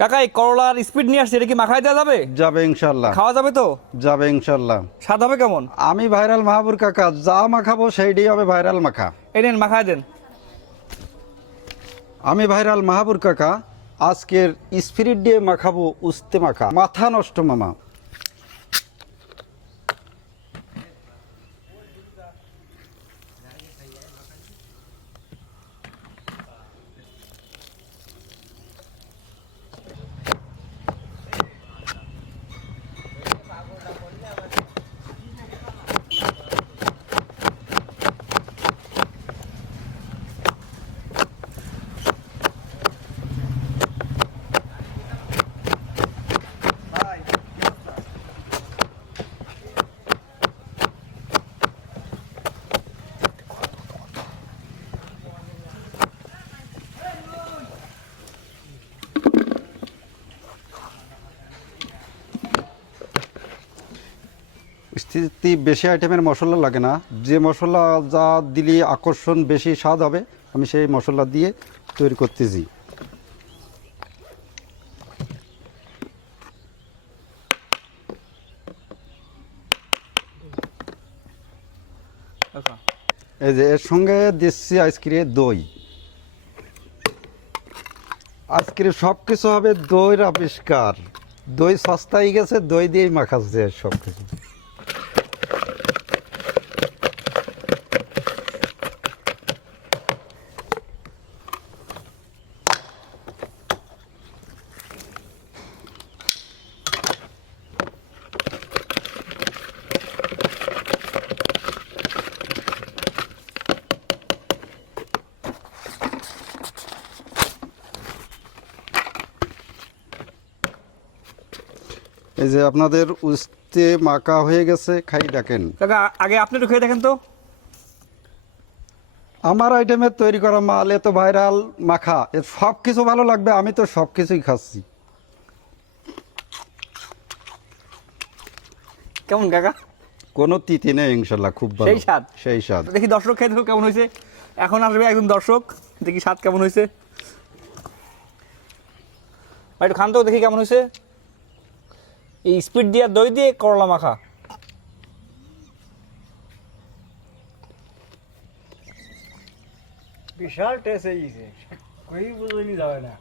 কাকা এই করলার স্পিড নিয়ে আসছে এটা কি মাখায় দেওয়া যাবে? যাবে ইনশাল্লাহ খাওয়া যাবে তো? যাবে ইনশাল্লাহ স্বাদ হবে কেমন? আমি ভাইরাল মাহাবুর কাকা যা মাখাবো সেইটাই হবে ভাইরাল মাখা। এই নেন মাখায় দেন। আমি ভাইরাল মাহাবুর কাকা আজকের স্পিরিট দিয়ে মাখাবো উস্তে মাখা। মাথা নষ্ট মামা। স্থিতি বেশি আইটেমের মশলা লাগে না। যে মশলা যা দিলে আকর্ষণ বেশি স্বাদ হবে আমি সেই মশলা দিয়ে তৈরি করতেছি। আচ্ছা। এই যে এর সঙ্গে দিচ্ছি আইসক্রিমের দই। আইসক্রিম সব কিছু হবে দইয়ের আবিষ্কার। দই সস্তায় গেছে দই দিয়েই মাখাচ্ছে সব কিছু এই যে আপনাদের উস্তে মাখা হয়ে গেছে খাই ডাকেন কাকা আগে আপনি একটু খেয়ে দেখেন তো। আমার আইটেমের তৈরি করা মাল এত ভাইরাল মাখা এর সব কিছু ভালো লাগবে আমি তো সব কিছুই খাচ্ছি। কেমন কাকা? কোনো তিথি নেই ইনশাল্লাহ খুব ভালো। সেই স্বাদ? সেই স্বাদ। দেখি দর্শক খেয়ে দেখো কেমন হয়েছে। এখন আসবে একজন দর্শক দেখি স্বাদ কেমন হয়েছে। একটু খান তো দেখি কেমন হয়েছে। এই স্পিড দিয়ে দই দিয়ে করলা মাখা। বিশাল টেস্ট হয়ে গেছে। কই বুঝলি যাবে না।